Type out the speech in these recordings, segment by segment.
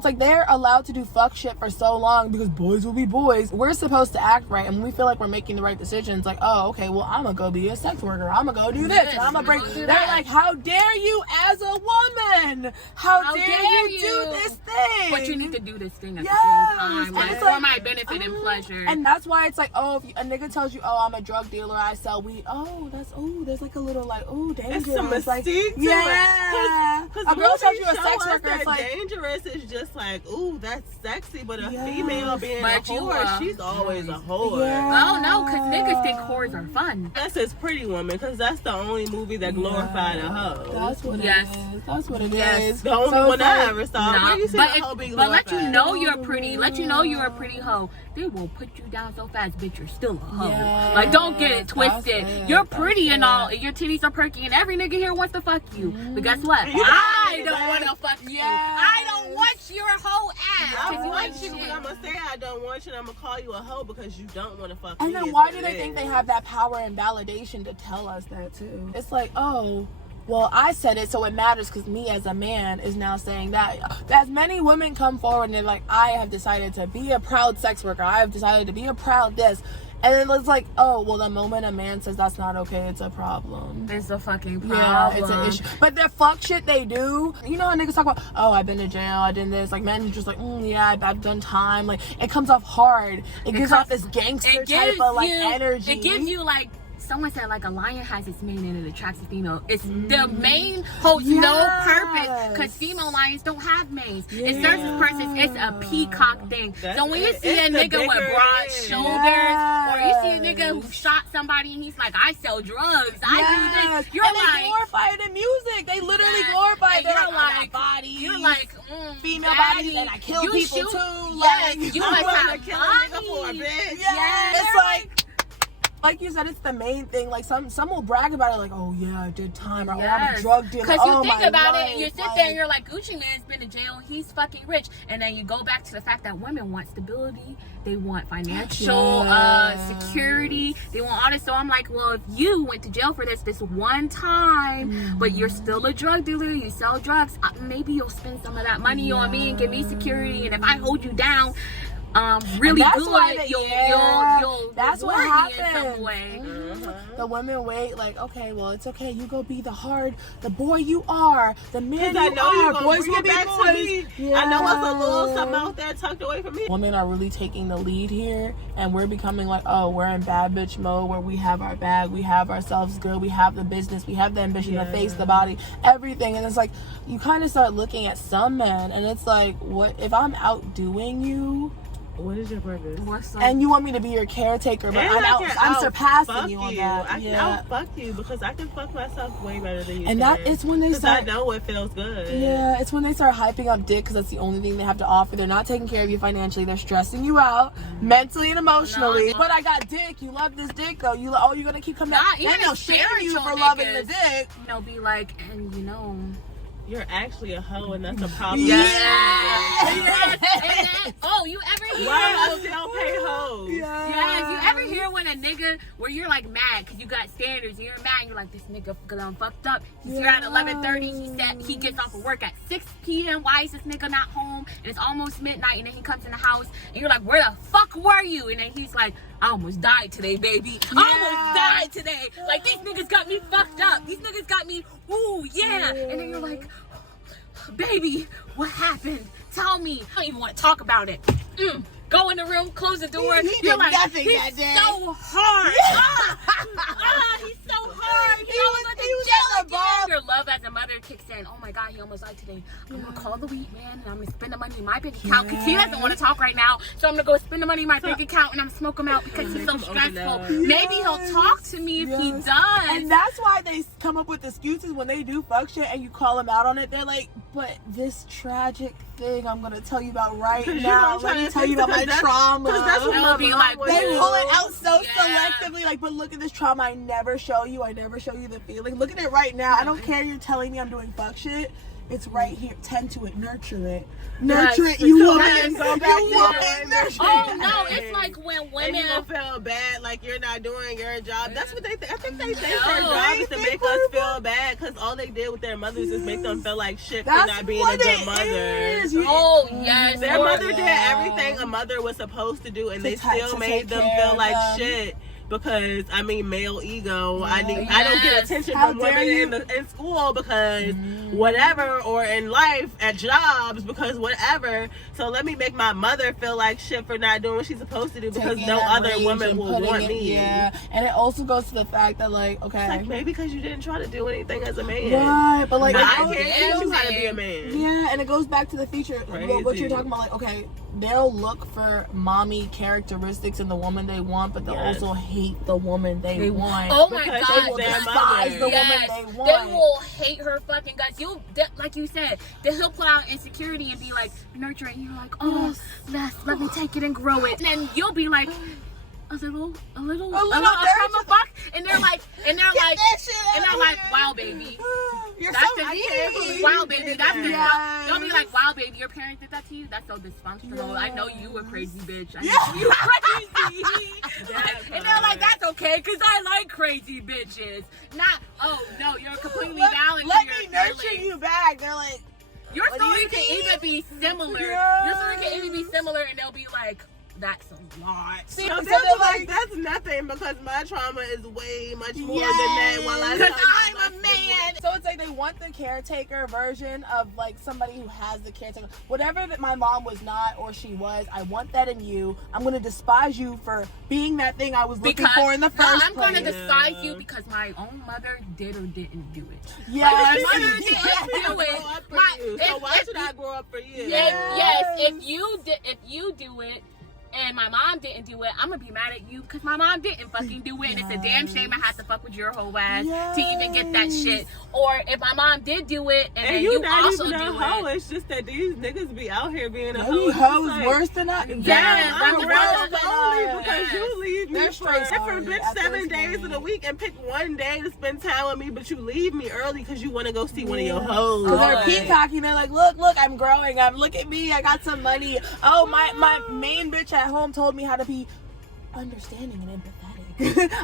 It's like they're allowed to do fuck shit for so long because boys will be boys. We're supposed to act right, and when we feel like we're making the right decisions, like, oh, okay, well, I'm gonna go be a sex worker. I'm gonna go do this. I'm gonna break. They're like, how dare you as a woman? How dare you do this thing? But you need to do this thing at the same time, like, for my benefit and pleasure. And that's why it's like, oh, if a nigga tells you, oh, I'm a drug dealer, I sell weed. Oh, there's like a little like, oh, dangerous. It's some mystique to it. Because a girl tells you a sex worker, it's like dangerous is just like, ooh, that's sexy, but a female being a whore, she's always a whore. Oh no, because niggas think whores are fun. That's his Pretty Woman, because that's the only movie that glorified a hoe. That's what it is. That's what it is. The only one I ever saw. But let you know you're pretty. Let you know you're a pretty hoe. They will put you down so fast, bitch. You're still a hoe. Yeah, like, don't get it twisted. You're pretty and all. And your titties are perky, and every nigga here wants to fuck you. But guess what? I don't want to fuck you. I don't want your hoe ass. I want you, but I'm gonna say I don't want you, and I'm gonna call you a hoe because you don't want to fuck me. And then why do they think they have that power and validation to tell us that too? It's like, oh, well, I said it, so it matters because me as a man is now saying that. As many women come forward and they're like, I have decided to be a proud sex worker. I have decided to be a proud this. And then it's like, oh, well, the moment a man says that's not okay, it's a problem. It's a fucking problem. Yeah, it's an issue. But the fuck shit they do, you know how niggas talk about, oh, I've been to jail, I did this. Like, men are just like, yeah, I've done time. Like, it comes off hard. It gives off this gangster type of, like, energy. It gives you, like, someone said, like, a lion has its mane and it attracts a female. It's the mane holds no purpose because female lions don't have manes. It serves its purpose. It's a peacock thing. So when you see a nigga with broad shoulders, or you see a nigga who shot somebody and he's like, I sell drugs, I do this, you're and like, they glorify it in music. They literally glorify it. They're like, bodies. You're like, female bodies, and I kill people too. Yes, like, you must have bodies. It's like you said, it's the main thing. Like some will brag about it, like, oh yeah, I did time, or oh, I'm a drug dealer. Because you think about it, you sit there and you're like, Gucci Mane's been in jail, he's fucking rich, and then you go back to the fact that women want stability, they want financial security, they want all this. So I'm like, well, if you went to jail for this one time, but you're still a drug dealer, you sell drugs, maybe you'll spend some of that money on me and give me security, and if I hold you down really good, you'll that's what happens. In some way. The women wait, like, okay, well, it's okay, you go be the boy you are, the man you are, boys will be boys. I know it's a little something out there tucked away from me. Women are really taking the lead here, and we're becoming like, oh, we're in bad bitch mode where we have our bag, we have ourselves good, we have the business, we have the ambition, the face, the body, everything. And it's like, you kind of start looking at some men, and it's like, what if I'm outdoing you? What is your purpose? And you want me to be your caretaker, but I'm surpassing you on that. I can out-fuck you because I can fuck myself way better than you. And that is when they start. I know it feels good. Yeah, it's when they start hyping up dick because that's the only thing they have to offer. They're not taking care of you financially. They're stressing you out mentally and emotionally. But I got dick. You love this dick though. You're gonna keep coming out. Then they'll shame you for loving the dick. They'll be like, and you know, you're actually a hoe, and that's a problem. Oh, you ever hear? Why I still pay hoes? Yes, you ever hear when a nigga where you're like mad because you got standards and you're mad and you're like, this nigga done fucked up. He's here at 11:30. He said he gets off of work at 6 p.m. Why is this nigga not home? And it's almost midnight, and then he comes in the house and you're like, where the fuck were you? And then he's like, I almost died today, baby. I almost died today. Like, these niggas got me fucked up. These niggas got me, ooh, yeah. And then you're like, baby, what happened? Tell me. I don't even want to talk about it. Go in the room, close the door. You're like, he's so hard. He's so hard. He almost went to jail again. Your love as a mother kicks in. Oh my God, he almost died today. I'm going to call the weed man and I'm going to spend the money in my bank account because he doesn't want to talk right now. So I'm going to go spend the money in my bank account and I'm going to smoke him out because he's so stressful. Maybe he'll talk to me if he does. And that's why they come up with excuses when they do fuck shit and you call them out on it. They're like, but this tragic thing I'm going to tell you about right now. Let me tell you about my trauma. That's what they pull it out so selectively, like, but look at this trauma I never show you. I never show you the feeling. Look at it right now. I don't care you're telling me I'm doing fuck shit. It's right here. Tend to it. Nurture it. Yes. Nurture it. You woman. Go back to Oh no, it's like when and women you gonna feel bad like you're not doing your job. That's what they think. I think they think No. their job is to make us feel bad because all they did with their mothers is make them feel like shit for That's not being a what good it mother. is. Oh yes, Their or- mother did everything a mother was supposed to do, and they To still made take them care feel of like them. shit. Because male ego. I don't get Yes. attention How from dare women you? in school because whatever, or in life at jobs because whatever. So let me make my mother feel like shit for not doing what she's supposed to do because Taking no that other rage woman and will putting want it- me. Yeah, and it also goes to the fact that like, okay, It's like maybe because you didn't try to do anything as a man. right, but like, But it I goes- can't teach you how to be a man. yeah, and it goes back to the feature. What Crazy. you're talking about, like, okay, they'll look for mommy characteristics in the woman they want, but they'll Yes. also hate the woman they want. Oh my Because god, they will They will their despise mother. the yes, woman they they want. will hate her fucking guts. Like you said, he'll put out insecurity and be like nurturing. You're like, oh, let me take it and grow it. And then you'll be like, a little fuck. And they're like, wow, baby. You're That's so the mean. wow, baby. That's the Yes. They'll be like, wow, baby, your parents did that to you. That's so dysfunctional. I know you a crazy bitch. I know Yeah. you crazy. And they're like, that's okay, because I like crazy bitches. Not, oh no, you're completely valid. Let to your me nurture feelings. you back. They're like, Your What do story you can mean? even be similar. Yes. Your story can even be similar, and they'll be like, that's a lot. see, So so they're they're like, like, that's nothing because my trauma is way much more Yes. than that. While I Because tell you I'm a less than man. so it's like they want the caretaker version of like somebody who has the caretaker. Whatever that my mom was not or she was, I want that in you. I'm gonna despise you for being that thing I was looking for in the first I'm going to place. despise Yeah. you because my own mother did or didn't do it. Yes. My mother what. didn't I do grow it. up for My- you. So if- why if should I grow up for you? Yes, if you do it and my mom didn't do it, I'm gonna be mad at you because my mom didn't fucking do it, and it's a damn shame I have to fuck with your whole ass to even get that shit. Or if my mom did do it and then you you not also even do a hoe. it. It's just that these niggas be out here being a Maybe hoe. hoes It's like, worse than I. Yes, I'm I'm real the lonely one. because you leave me They're for straight different lonely bitch at 7 this days point. of the week and pick one day to spend time with me, but you leave me early because you want to go see one of your hoes. Because they're Right. peacocking. They're like, look, I'm growing. Look at me. I got some money. Oh, my main bitch at home told me how to be understanding and empathetic.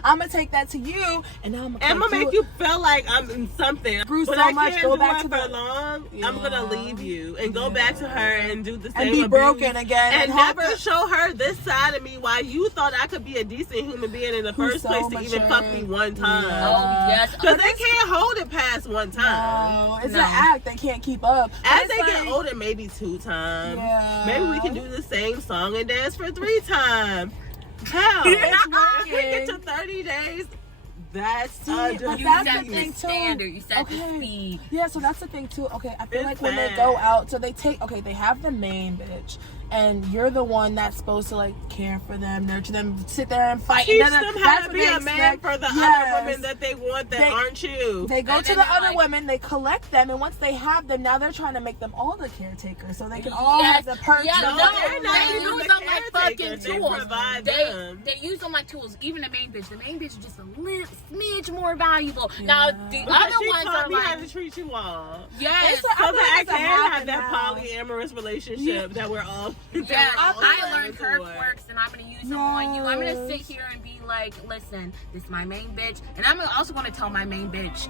I'm going to take that to you, and now I'm going to make you feel like I'm in something. Grew but so I much, can't go do back it to for the- long. Yeah. I'm gonna leave you and go back to her and do the same and be abuse. broken again. And have never to- show her this side of me why you thought I could be a decent human being in the Who's first so place to even mature. fuck me one time. Oh yes, Because they can't hold it past one time. No, it's No. an act. They can't keep up. But As it's they like, get older, maybe 2 times. Yeah. Maybe we can do the same song and dance for 3 times. Hell, It's if we get working. to 30 days, that's See, a but you that's set the the thing, too. standard. You set the Okay. speed. Yeah, so that's the thing too. Okay, I feel It's like when they bad. go out, so they have the main bitch, and you're the one that's supposed to like care for them, nurture them, sit there and fight. teach and them how that's to what be they a man expect. for the Yes. other women that they want that They- aren't you. They go And to then the they're other like- women, they collect them, and once they have them, now they're trying to make them all the caretakers, so they can all Yes. have the perks. Yeah, and no, all they're not they even use the them like fucking caretakers. They tools. provide them. They use them like tools. Even the main bitch. The main bitch is just a little smidge more valuable. Yeah. Now the Because other she ones taught are me how like, to treat you all. yes. It's like- So I feel that like I it's a can half have and that half. polyamorous relationship that we're all. Yeah, I I learned for. her quirks and I'm gonna use them on you. I'm gonna sit Yes. here and be like, listen, this is my main bitch, and I'm also gonna tell my main bitch,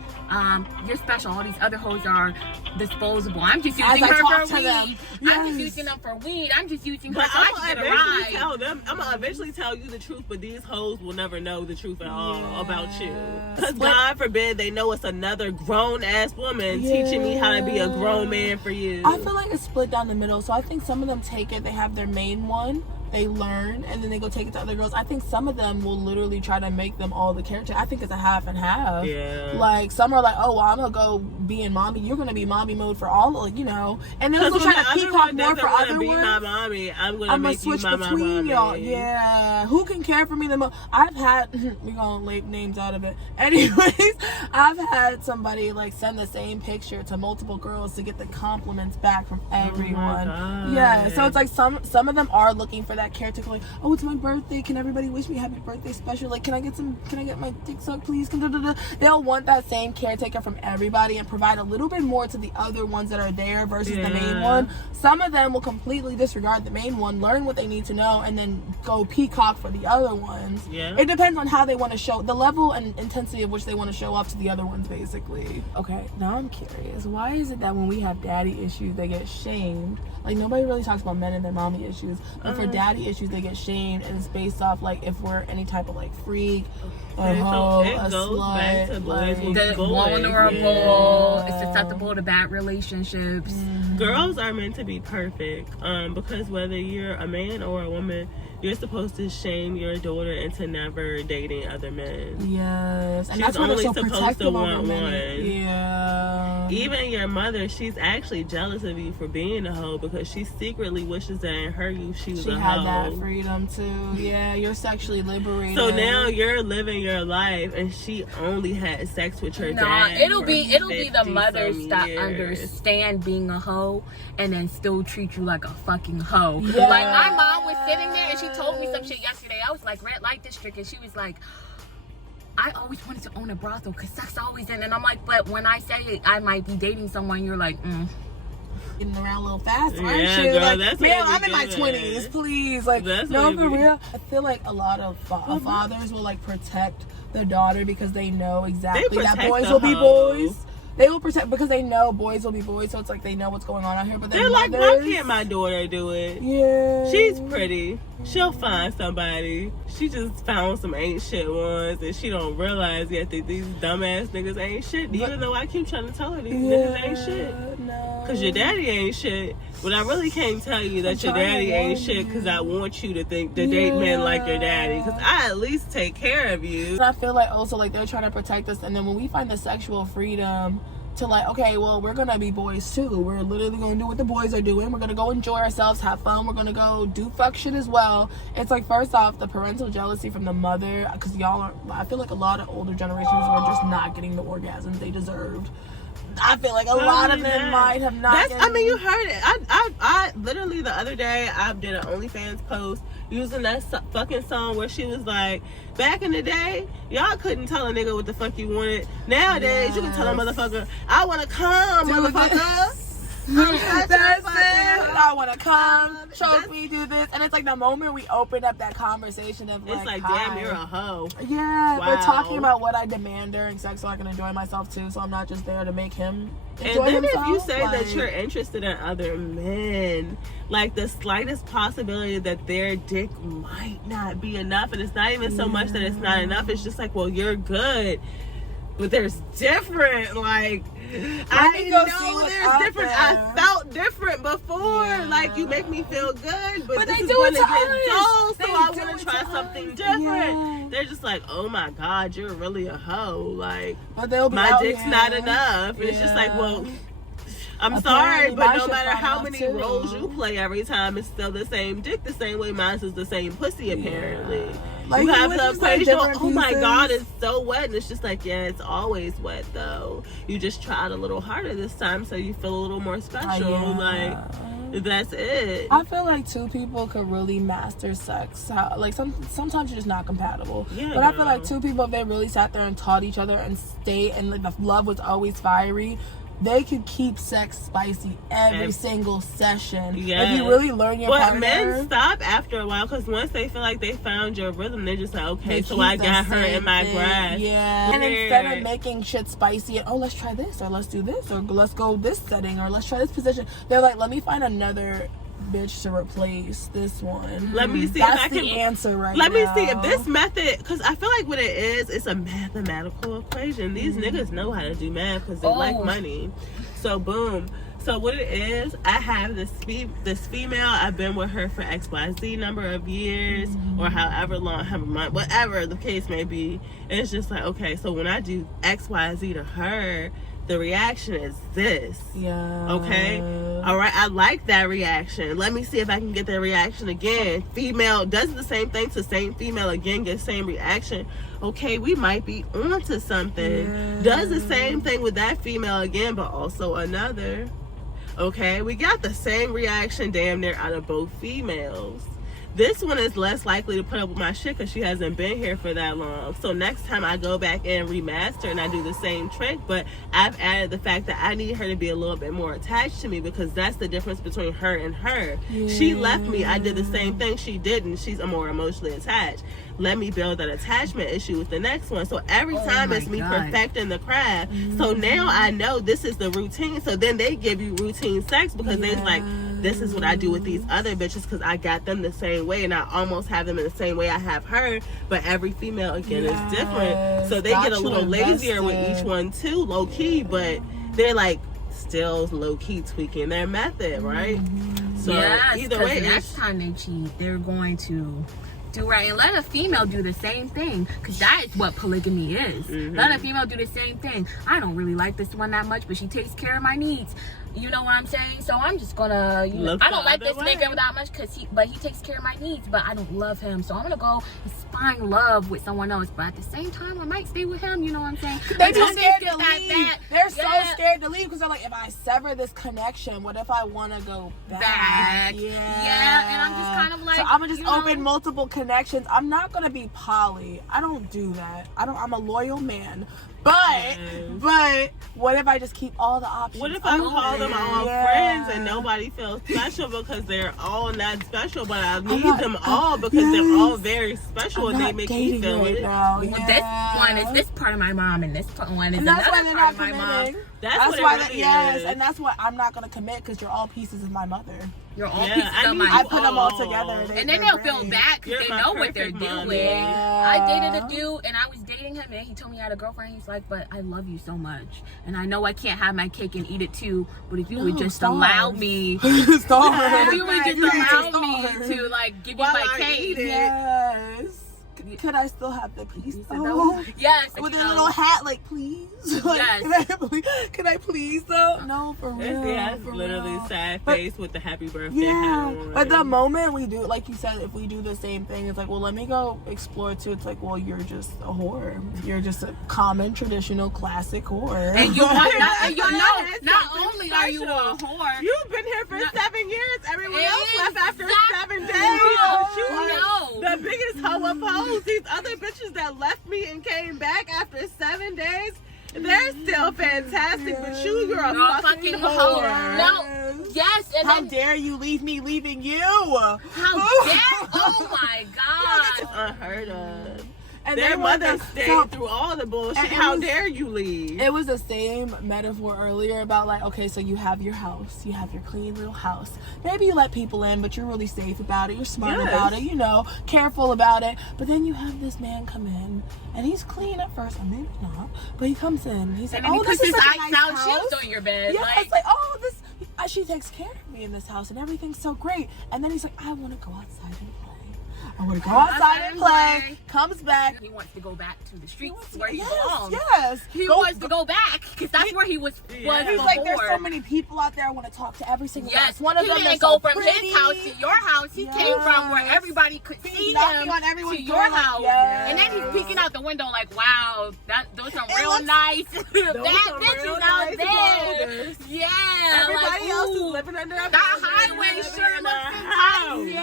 you're special. All these other hoes are disposable. I'm just As using I her talk for to weed. them. I'm just Yes. using them for weed. I'm just using her But so I I'm can get gonna a eventually ride. tell them. I'm gonna eventually tell you the truth, but these hoes will never know the truth at all about you. Because But- God forbid they know it's another grown ass woman teaching me how to be a grown man for you. I feel like it's split down the middle. So I think some of them take it, they have their main one, they learn, and then they go take it to other girls. I think some of them will literally try to make them all the character. I think it's a half and half. Yeah. Like some are like, oh well, I'm gonna go be in mommy. You're gonna be mommy mode for all, like, you know. And then Because they'll when try the to other peacock one more doesn't for want other to be my ones. mommy, I'm gonna I'm gonna make you switch my between mommy. y'all. Yeah. Who can care for me the most? I've had, we're gonna leave names out of it. Anyways, I've had somebody like send the same picture to multiple girls to get the compliments back from everyone. God. Yeah. So it's like some of them are looking for that caretaker, like, oh, it's my birthday, can everybody wish me happy birthday special, like, can I get my dick sucked please, they'll want that same caretaker from everybody and provide a little bit more to the other ones that are there versus the main one. Some of them will completely disregard the main one, learn what they need to know, and then go peacock for the other ones. It depends on how they want to show, the level and intensity of which they want to show off to the other ones, basically. Okay, now I'm curious, why is it that when we have daddy issues they get shamed? Like, nobody really talks about men and their mommy issues, but for daddy issues they get shamed, and it's based off like if we're any type of like freak, a hoe, a slut, like, the vulnerable, it's susceptible to bad relationships. Girls are meant to be perfect, because whether you're a man or a woman, you're supposed to shame your daughter into never dating other men. Yes, and she's that's why only they're so supposed to want one. Yeah. Even your mother, she's actually jealous of you for being a hoe because she secretly wishes that in her youth she was a hoe. She had that freedom too. Yeah, you're sexually liberated. So now you're living your life, and she only had sex with her dad. It'll be the mothers that understand being a hoe and then still treat you like a fucking hoe. Yeah. Like, my mom was sitting there and she told me some shit yesterday. I was like, red light district, and she was like, I always wanted to own a brothel because sex always in. And I'm like, but when I say I might be dating someone, you're like, getting around a little fast, aren't yeah, you? girl, like, that's man, I'm in my 20s, please. Like, that's no, for real. I feel like a lot of fathers will like protect their daughter because they know exactly that boys will be boys. They will protect because they know boys will be boys, so it's like they know what's going on out here. But they're like, why can't my daughter do it? Yeah, she's pretty. She'll find somebody. She just found some ain't shit ones, and she don't realize yet that these dumbass niggas ain't shit. Even though I keep trying to tell her these niggas ain't shit. No. Cause your daddy ain't shit. But I really can't tell you that your daddy ain't shit because I want you to think to date men like your daddy. Cause I at least take care of you. And I feel like also like they're trying to protect us, and then when we find the sexual freedom to like, okay, well, we're gonna be boys too. We're literally gonna do what the boys are doing. We're gonna go enjoy ourselves, have fun. We're gonna go do fuck shit as well. It's like, first off, the parental jealousy from the mother, because y'all are, I feel like a lot of older generations were just not getting the orgasms they deserved. I feel like a lot of them might have not. I mean, you heard it. I literally the other day I did an OnlyFans post using that fucking song where she was like, back in the day, y'all couldn't tell a nigga what the fuck you wanted. Nowadays, you can tell a motherfucker, I want to come, motherfucker. That's it. I want to come, choke me, do this. And it's like the moment we open up that conversation of like, it's like, damn, you're a hoe. Yeah, wow. We're talking about what I demand during sex so I can enjoy myself too. So I'm not just there to make him enjoy and then himself. If you say that you're interested in other men, like the slightest possibility that their dick might not be enough, and it's not even so much that it's not enough, it's just like, well, you're good, but there's different, like, I know there's different. I felt different before. Like, you make me feel good, but this is going to get dull, so I want to try something different. Yeah. They're just like, oh my God, you're really a hoe. Like, my dick's not enough. It's just like, well, I'm sorry, but no matter how many roles you play every time, it's still the same dick, the same way mine is the same pussy, apparently. Like, you have the equation, oh my God, it's so wet. And it's just like, yeah, it's always wet, though. You just tried a little harder this time, so you feel a little more special. Like, that's it. I feel like two people could really master sex. Like, sometimes you're just not compatible. Yeah, but I feel like two people, if they really sat there and taught each other and stayed, and like the love was always fiery, they could keep sex spicy every single session. If you really learn your partner. But men stop after a while, because once they feel like they found your rhythm, they're just like, okay, so I got her in my grasp. Yeah. And instead of making shit spicy, and, oh, let's try this, or let's do this, or let's go this setting, or let's try this position, they're like, let me find another bitch to replace this one. Let me see That's if I can. The answer right Let now. me see if this method, because I feel like what it is, it's a mathematical equation. These niggas know how to do math because they like money. So boom. So what it is, I have this female. I've been with her for XYZ number of years, or however long, however month, whatever the case may be. And it's just like, okay, so when I do XYZ to her, the reaction is this. Yeah. Okay? All right, I like that reaction. Let me see if I can get that reaction again. Female does the same thing to same female again, gets same reaction. Okay, we might be onto something. Yeah. Does the same thing with that female again, but also another. Okay, we got the same reaction damn near out of both females. This one is less likely to put up with my shit because she hasn't been here for that long. So next time I go back and remaster and I do the same trick, but I've added the fact that I need her to be a little bit more attached to me, because that's the difference between her and her. Yeah. She left me. I did the same thing. She didn't. She's more emotionally attached. Let me build that attachment issue with the next one. So every time it's me perfecting the craft. So now I know this is the routine. So then they give you routine sex because they're like, this is what I do with these other bitches because I got them the same way and I almost have them in the same way I have her. But every female, again, is different. So they get a little lazier with each one too, low key. But they're like still low key tweaking their method, right? So either way, next time they cheat, they're going to do right, and let a female do the same thing, because that is what polygamy is. Let a female do the same thing. I don't really like this one that much, but she takes care of my needs. You know what I'm saying? So I'm just gonna, I don't like this nigga that much but he takes care of my needs, but I don't love him. So I'm gonna go and find love with someone else. But at the same time, I might stay with him. You know what I'm saying? They're just scared to leave. They're so scared to leave because they're like, if I sever this connection, what if I want to go back? Yeah, and I'm just kind of like, so I'm gonna just open multiple connections. I'm not gonna be poly. I don't do that. I'm a loyal man. But what if I just keep all the options? What if I call them all friends and nobody feels special because they're all not special, but I need them all because they're all very special and they make me feel it. Now. Well, this one is this part of my mom and this one is another part of my mom. That's why and that's why I'm not gonna commit because you're all pieces of my mother. You're all pieces of my I put them all together. And then they'll feel bad because they know what they're doing. I dated a dude and I was dating him and he told me he had a girlfriend. He's like, but I love you so much. And I know I can't have my cake and eat it too, but if you would just allow me. If you would just allow me to like give you my cake. Yes. Could I still have the piece though? Yes. With a little hat, like please. Like, yes. Can I please though? No, for real. It's literally sad face with the happy birthday hat on. But the moment we do, like you said, if we do the same thing, it's like, well, let me go explore too. It's like, well, you're just a whore. You're just a common, traditional, classic whore. And you want not only are you a whore, you've been here for 7 years. Everyone else left after 7 days. The biggest hoe of hoes. These other bitches that left me and came back after 7 days, they're still fantastic. But you're a fucking hoe. No. Yes. And how dare you leave me leaving you? How dare? Oh my God. It's unheard of. And their mother stayed through all the bullshit. How dare you leave? It was the same metaphor earlier about like, okay, so you have your house, you have your clean little house. Maybe you let people in, but you're really safe about it. You're smart about it, careful about it. But then you have this man come in, and he's clean at first, or maybe not. But he comes in, he's like, oh, this is such a nice house. Shoes on your bed. Yeah, it's like, oh, this. She takes care of me in this house, and everything's so great. And then he's like, I want to go outside and play. I want to go outside and play. Comes back. He wants to go back to the streets where he belongs. Yes. He wants to go back because that's where he was He's before. like, there's so many people out there. I want to talk to every single one of them. He didn't go from his house to your house. He came from where everybody could see him to your house. And then he's peeking out the window like, wow, those are real nice bad bitches out there. Yeah. Everybody else is living under a that highway sure looks enticing.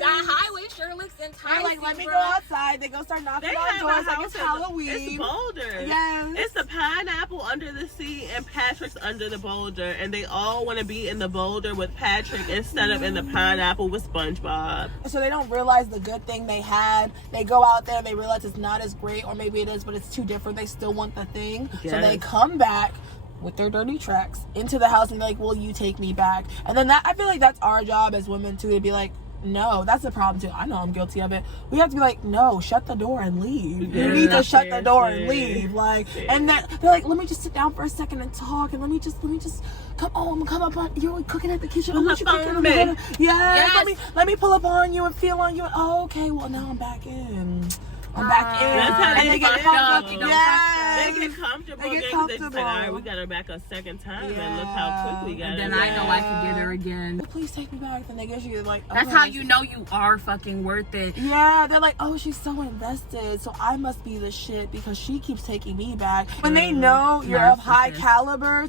That highway sure looks enticing. Like, let me go outside. They go start knocking on doors like it's Halloween. It's Boulder. Yes. It's the pineapple under the sea and Patrick's under the boulder. And they all want to be in the boulder with Patrick instead of in the pineapple with SpongeBob. So they don't realize the good thing they had. They go out there and they realize it's not as great, or maybe it is, but it's too different. They still want the thing. Yes. So they come back with their dirty tracks into the house and be like, will you take me back? And then I feel like that's our job as women too, to be like, no, that's the problem too. I know I'm guilty of it. We have to be like, no, shut the door and leave. You need to shut the door and leave. Like, and then they're like, let me just sit down for a second and talk, and let me just come up on. You're cooking at the kitchen. Let me pull up on you and feel on you. Oh, okay. Well, now I'm back in. I'm back in. That's how and they they get get comfortable. They Yes. get comfortable. They get They're just comfortable. like, all right, we got her back a second time, and look how quick we got And her. then I know I can get her again. Please take me back. Then they get you like. That's how you know you are fucking worth it. Yeah, they're like, oh, she's so invested, so I must be the shit because she keeps taking me back. When they know you're of high caliber,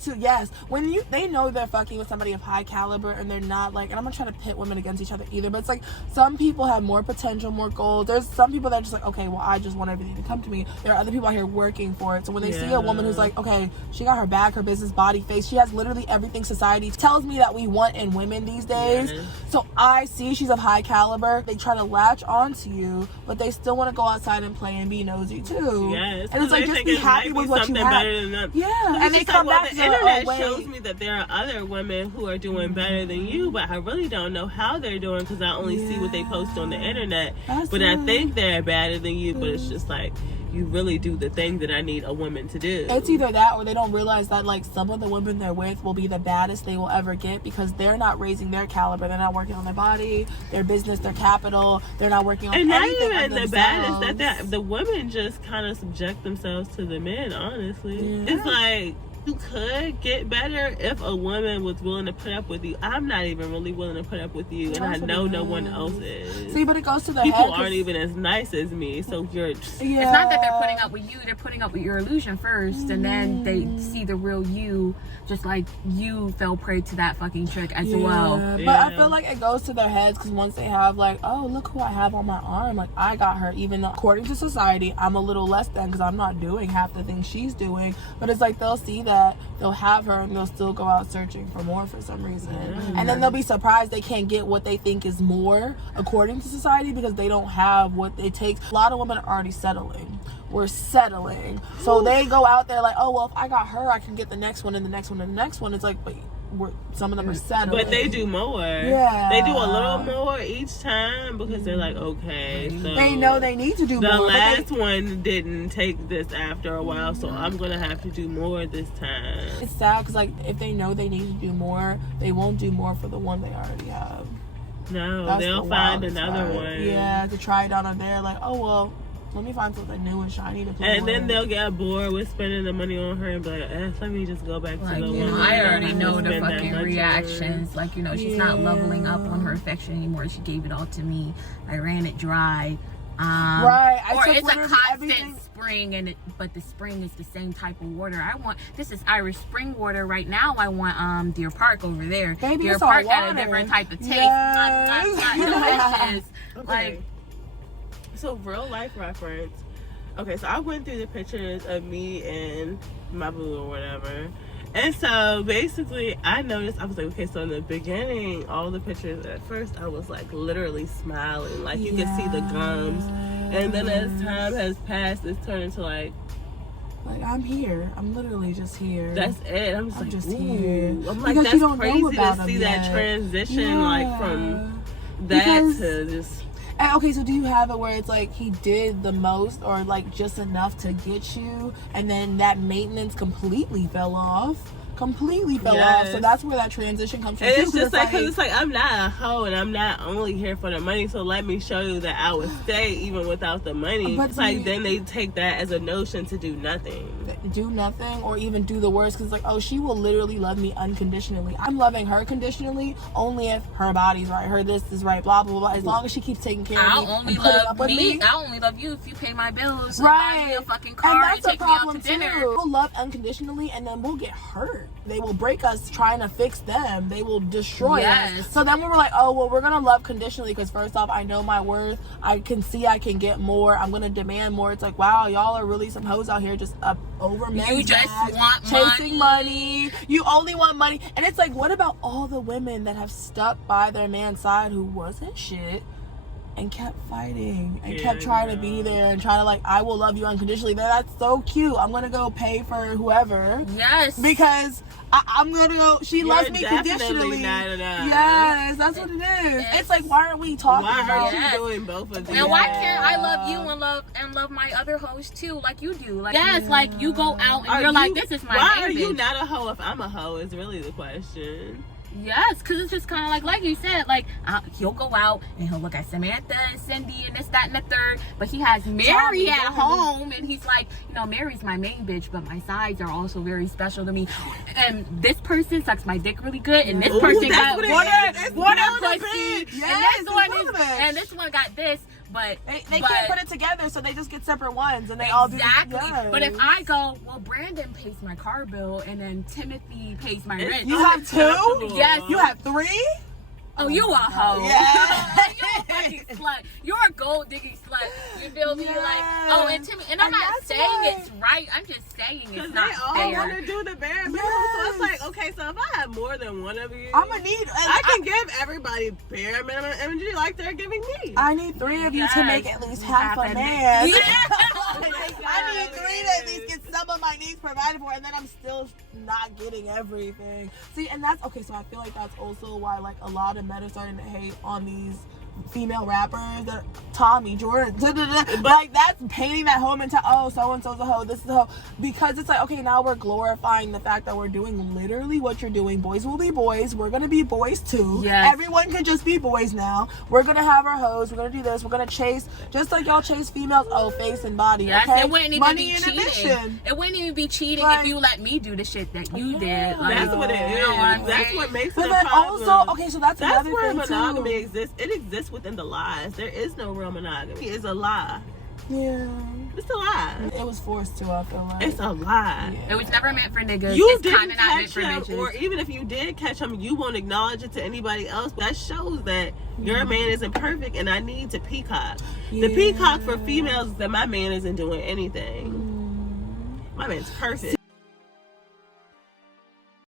when they know they're fucking with somebody of high caliber and they're not like, and I'm not trying to pit women against each other either, but it's like some people have more potential, more goals. There's some people that are just like, okay, well, I just want everything to come to me. There are other people out here working for it. So when they see a woman who's like, okay, she got her back, her business, body, face, she has literally everything society tells me that we want in women these days. So I see she's of high caliber. They try to latch onto you, but they still want to go outside and play and be nosy too. Yes, and it's like, just be happy with what you have. And they come back to the internet shows me that there are other women who are doing better than you, but I really don't know how they're doing because I only see what they post on the internet. But I think they're better than you, but it's just like, you really do the thing that I need a woman to do. It's either that or they don't realize that like some of the women they're with will be the baddest they will ever get because they're not raising their caliber. They're not working on their body, their business, their capital. They're not working on anything. And not even the baddest. That the women just kind of subject themselves to the men. Honestly, it's like, you could get better if a woman was willing to put up with you. I'm not even really willing to put up with you, and I know no one else is. See, but it goes to the people aren't even as nice as me, so you're. It's not that they're putting up with you; they're putting up with your illusion first, and then they see the real you. Just like you fell prey to that fucking trick as well. But I feel like it goes to their heads because once they have like, oh, look who I have on my arm. Like, I got her. Even though, according to society, I'm a little less than because I'm not doing half the things she's doing. But it's like they'll see that, they'll have her, and they'll still go out searching for more for some reason. And then they'll be surprised they can't get what they think is more according to society because they don't have what it takes. A lot of women are already settling. We're settling. So they go out there like, oh, well, if I got her, I can get the next one and the next one and the next one. It's like, but some of them are settling. But they do more. Yeah. They do a little more each time because they're like, okay, so they know they need to do more. The last one didn't take this after a while, so I'm going to have to do more this time. It's sad because, like, if they know they need to do more, they won't do more for the one they already have. No, That's they'll find another one. Yeah, to try it out on there. Like, oh, well, let me find something new and shiny to put and then they'll get bored with spending the money on her and be like, let me just go back to the one. I already know the fucking reactions. Like, she's not leveling up on her affection anymore. She gave it all to me. I ran it dry. Right. Or it's a constant spring, but the spring is the same type of water. This is Irish spring water right now. I want Deer Park over there. Baby, Deer Park got a different type of taste. Yes. Not delicious. Okay. Like, so real life reference. Okay, so I went through the pictures of me and my boo or whatever. And so basically I noticed, I was like, okay, so in the beginning, all the pictures at first I was like literally smiling. Like you could see the gums. And then as time has passed, it's turned into like I'm here. I'm literally just here. That's it. I'm just like, here. I'm like, because that's crazy to see that transition, like from that to just. And okay, so do you have it where it's like he did the most or like just enough to get you, and then that maintenance completely fell off? So that's where that transition comes from. And it's just like, because it's like, I'm not a hoe and I'm not only here for the money, so let me show you that I would stay even without the money. But it's like, then they take that as a notion to do nothing. Or even do the worst, because it's like, oh, she will literally love me unconditionally. I'm loving her conditionally only if her body's right, her this is right, blah blah blah. As long as she keeps taking care of me, I only love you if you pay my bills, right? Buy me a fucking car, and take me out to dinner. We'll love unconditionally, and then we'll get hurt. They will break us trying to fix them. They will destroy us. So then we were like, oh, well, we're going to love conditionally because first off, I know my worth. I can see I can get more. I'm going to demand more. It's like, wow, y'all are really some hoes out here just up over men. You just want chasing money. You only want money. And it's like, what about all the women that have stuck by their man's side who wasn't shit and kept fighting and kept trying to be there and trying to like, I will love you unconditionally. That's so cute. I'm gonna go pay for whoever. Yes. Because I'm gonna go. She loves me conditionally. Yes, that's what it is. Yes. It's like, why aren't we talking about? Why are you doing both of these? And why can't I love you and love my other hoes too, like you do? Like like you go out and you're like, this is my. Why are you not a hoe if I'm a hoe? Is really the question. Yes, because it's just kind of like you said, like he'll go out and he'll look at Samantha and Cindy and this, that, and the third, but he has Mary at home, and he's like, Mary's my main bitch, but my sides are also very special to me, and this person sucks my dick really good, and this person got water pussy, and this one got this. But they can't put it together, so they just get separate ones, and they all do exactly. But if I go, well, Brandon pays my car bill, and then Timothy pays my rent. You have 2? Yes. You have 3? Oh, you a hoe. Yeah. You're a fucking slut. You're a gold digging slut. You feel me? Like, and Timmy, and I'm not saying it's right. I'm just saying it's not fair. They all want to do the bare minimum. So it's like, okay, so if I have more than one of you, I can give everybody bare minimum energy like they're giving me. I need 3 of you to make at least half a man. Yeah. I need 3 to at least get some of my needs provided for, and then I'm still not getting everything. See, and that's okay. So I feel like that's also why, like, a lot of men are starting to hate on these female rappers, that Tommy, Jordan, like that's painting that home into, oh, so and so's a hoe, this is a hoe, because it's like, okay, now we're glorifying the fact that we're doing literally what you're doing. Boys will be boys. We're gonna be boys too. Yes. Everyone can just be boys now. We're gonna have our hoes. We're gonna do this. We're gonna chase just like y'all chase females. Oh, face and body. Yes, okay? it wouldn't even Money be and cheating. ambition. It wouldn't even be cheating Like, if you let me do the shit that you did. Like, That's what it is. You know what I'm That's saying? what makes But it a then problem. also, okay, so that's another where thing monogamy too. exists. It exists within the lies. There is no real monogamy. It's a lie. Yeah. It's a lie. It was forced to, I feel like. It's a lie. Yeah. It was never meant for niggas. You it's didn't kind of not meant catch for him, bitches. or even if you did catch him, you won't acknowledge it to anybody else. That shows that your man isn't perfect, and I need to peacock. The peacock for females is that my man isn't doing anything. My man's perfect.